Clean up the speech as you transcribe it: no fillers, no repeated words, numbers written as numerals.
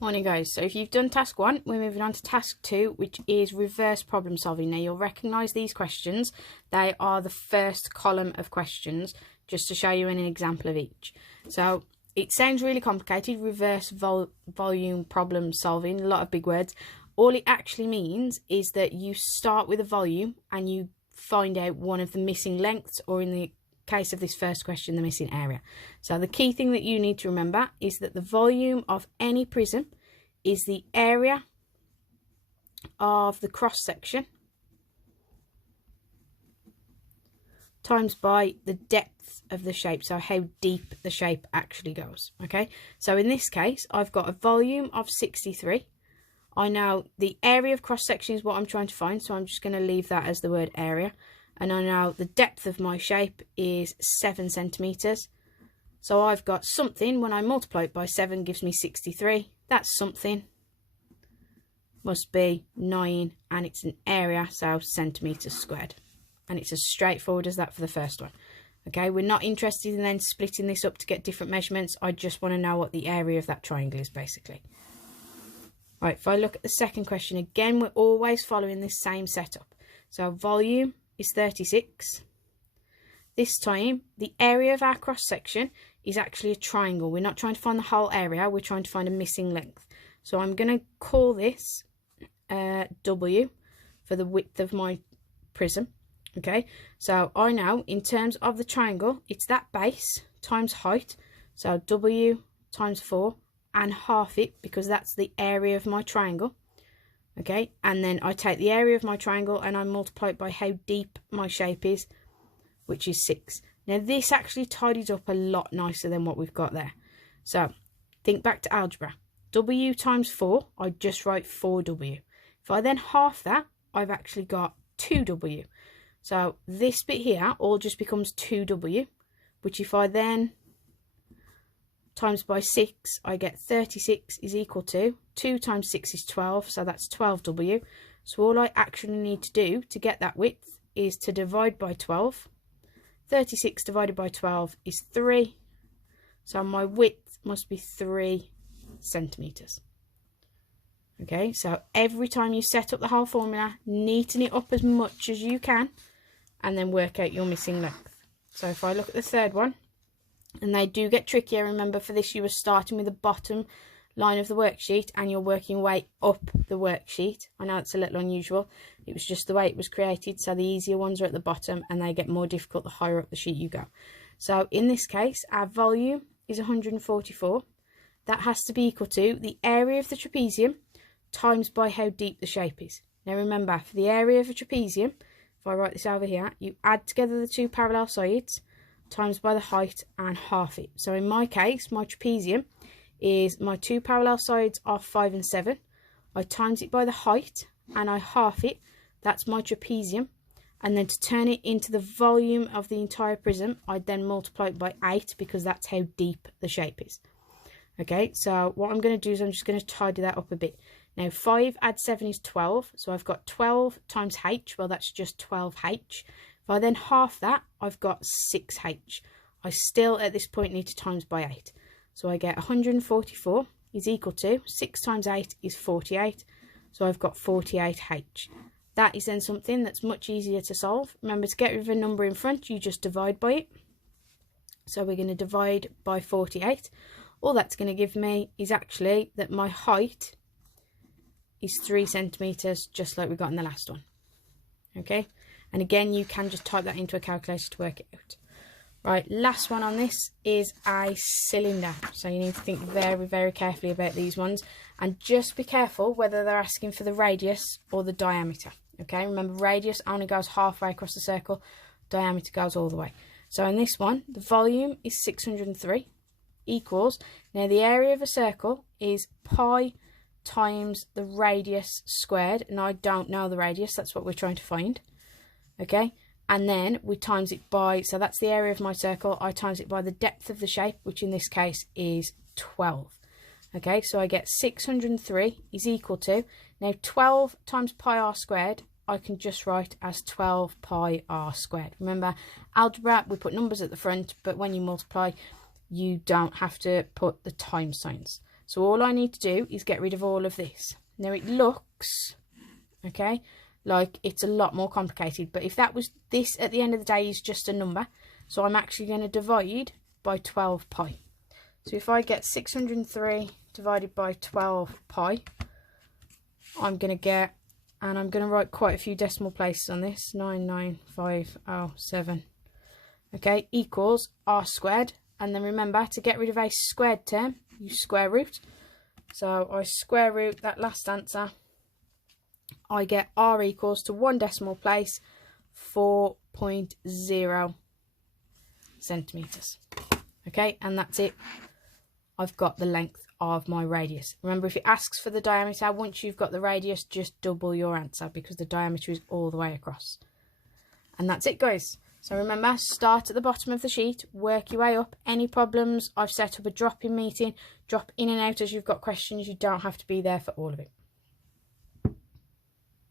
Morning guys, so if you've done task 1, we're moving on to task 2, which is reverse problem solving. Now you'll recognise these questions, they are the first column of questions, just to show you an example of each. So it sounds really complicated, reverse volume problem solving, a lot of big words. All it actually means is that you start with a volume and you find out one of the missing lengths, or in the case of this first question, the missing area. So the key thing that you need to remember is that the volume of any prism is the area of the cross section times by the depth of the shape, so how deep the shape actually goes. Okay, so in this case I've got a volume of 63. I know the area of cross section is what I'm trying to find, so I'm just going to leave that as the word area. And I know the depth of my shape is 7 centimeters. So I've got something, when I multiply it by 7 gives me 63. That's something. Must be 9, and it's an area, so centimeters squared. And it's as straightforward as that for the first one. Okay, we're not interested in then splitting this up to get different measurements. I just want to know what the area of that triangle is, basically. Right, if I look at the second question, again, we're always following this same setup. So volume is 36. This time the area of our cross section is actually a triangle. We're not trying to find the whole area, we're trying to find a missing length. So I'm going to call this W for the width of my prism. Okay, so I know in terms of the triangle it's that base times height, so W times 4 and half it, because that's the area of my triangle. Okay, and then I take the area of my triangle and I multiply it by how deep my shape is, which is 6. Now this actually tidies up a lot nicer than what we've got there. So think back to algebra. W times 4, I just write 4W. If I then half that, I've actually got 2W. So this bit here all just becomes 2W, which if I then times by 6, I get 36 is equal to 2 times 6 is 12, so that's 12W. So all I actually need to do to get that width is to divide by 12. 36 divided by 12 is 3, so my width must be 3 centimeters. Okay, so every time you set up the whole formula, neaten it up as much as you can and then work out your missing length. So if I look at the third one, and they do get trickier. Remember, for this you were starting with the bottom line of the worksheet and you're working your way up the worksheet. I know it's a little unusual. It was just the way it was created, so the easier ones are at the bottom and they get more difficult the higher up the sheet you go. So in this case, our volume is 144. That has to be equal to the area of the trapezium times by how deep the shape is. Now remember, for the area of a trapezium, if I write this over here, you add together the two parallel sides times by the height and half it. So in my case, my trapezium is, my two parallel sides are 5 and 7. I times it by the height and I half it. That's my trapezium. And then to turn it into the volume of the entire prism, I then multiply it by 8, because that's how deep the shape is. Okay, so what I'm going to do is I'm just going to tidy that up a bit. Now 5 add 7 is 12, so I've got 12 times h, well that's just 12h. If I then half that, I've got 6h. I still at this point need to times by 8. So I get 144 is equal to 6 times 8 is 48. So I've got 48h. That is then something that's much easier to solve. Remember, to get rid of a number in front, you just divide by it. So we're going to divide by 48. All that's going to give me is actually that my height is 3 centimeters, just like we got in the last one. Okay. And again, you can just type that into a calculator to work it out. Right, last one on this is a cylinder. So you need to think very, very carefully about these ones. And just be careful whether they're asking for the radius or the diameter. Okay, remember, radius only goes halfway across the circle. Diameter goes all the way. So in this one, the volume is 603 equals, now the area of a circle is pi times the radius squared. And I don't know the radius, that's what we're trying to find. Okay, and then we times it by, so that's the area of my circle, I times it by the depth of the shape, which in this case is 12. Okay, so I get 603 is equal to, now 12 times pi r squared, I can just write as 12 pi r squared. Remember, algebra, we put numbers at the front, but when you multiply, you don't have to put the times signs. So all I need to do is get rid of all of this. Now it looks, okay, like it's a lot more complicated, but if that was, this at the end of the day is just a number. So I'm actually going to divide by 12 pi. So if I get 603 divided by 12 pi, I'm going to get, and I'm going to write quite a few decimal places on this, 99507, okay, equals r squared. And then remember, to get rid of a squared term, you square root. So I square root that last answer. I get r equals to 1 decimal place, 4.0 centimetres. Okay, and that's it. I've got the length of my radius. Remember, if it asks for the diameter, once you've got the radius, just double your answer, because the diameter is all the way across. And that's it, guys. So remember, start at the bottom of the sheet, work your way up. Any problems, I've set up a drop-in meeting. Drop in and out as you've got questions. You don't have to be there for all of it.